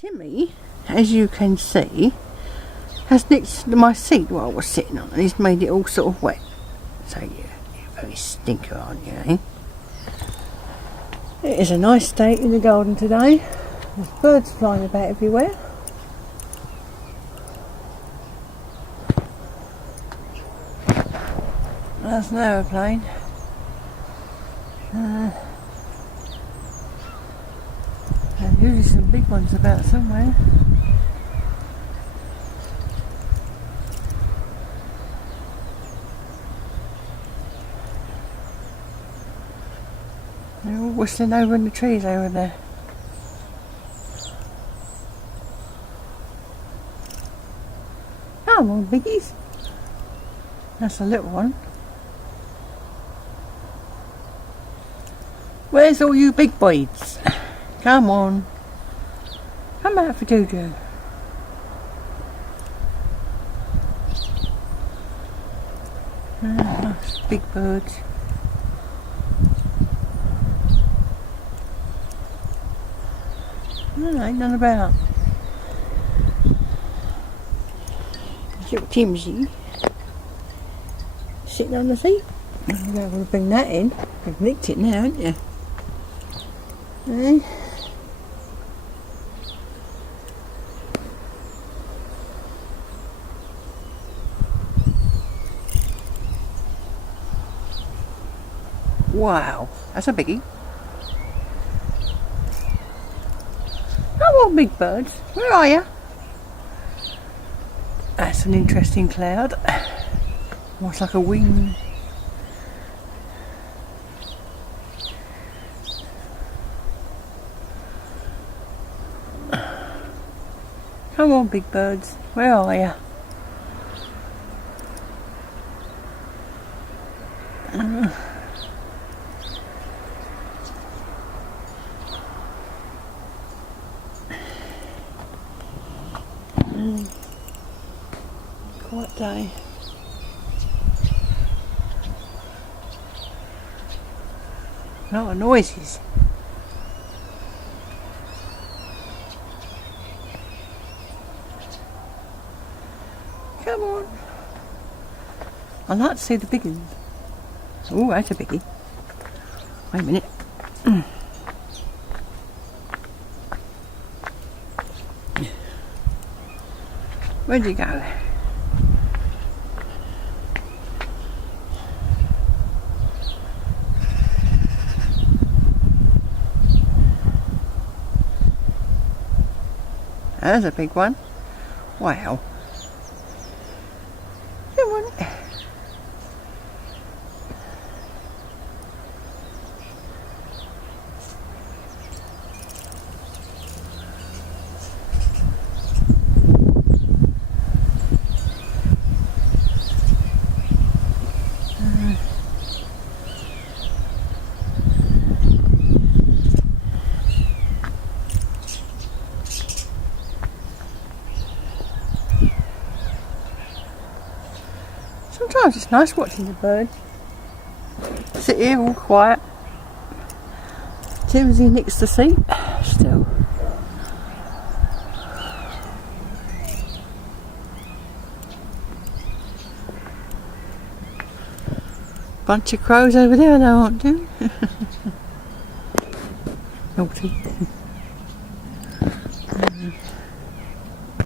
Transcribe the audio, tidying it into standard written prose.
Timmy, as you can see, has nicked my seat while I was sitting on, and he's made it all sort of wet. So you're a very stinker, aren't you, eh? It is a nice day in the garden today. There's birds flying about everywhere. That's an aeroplane. There's usually some big ones about somewhere. They're all whistling over in the trees over there. Come on, biggies. That's a little one. Where's all you big boys? Come on. Come out for Jojo. Nice big birds. No, ain't none about. Little Timsy sitting on the seat. You don't want to bring that in. You've nicked it now, haven't you? Eh? Wow, that's a biggie. Come on, big birds, where are you? That's an interesting cloud. Almost like a wing. Come on, big birds, where are you? Quiet day. A lot of noises. Come on. I'd like to see the big ones. Oh, that's a biggie. Wait a minute. Where'd you go? There's a big one. Wow. Come on. Sometimes it's nice watching the birds. Sit here all quiet. Timothy nicks the seat still. Bunch of crows over there, they aren't they? Naughty.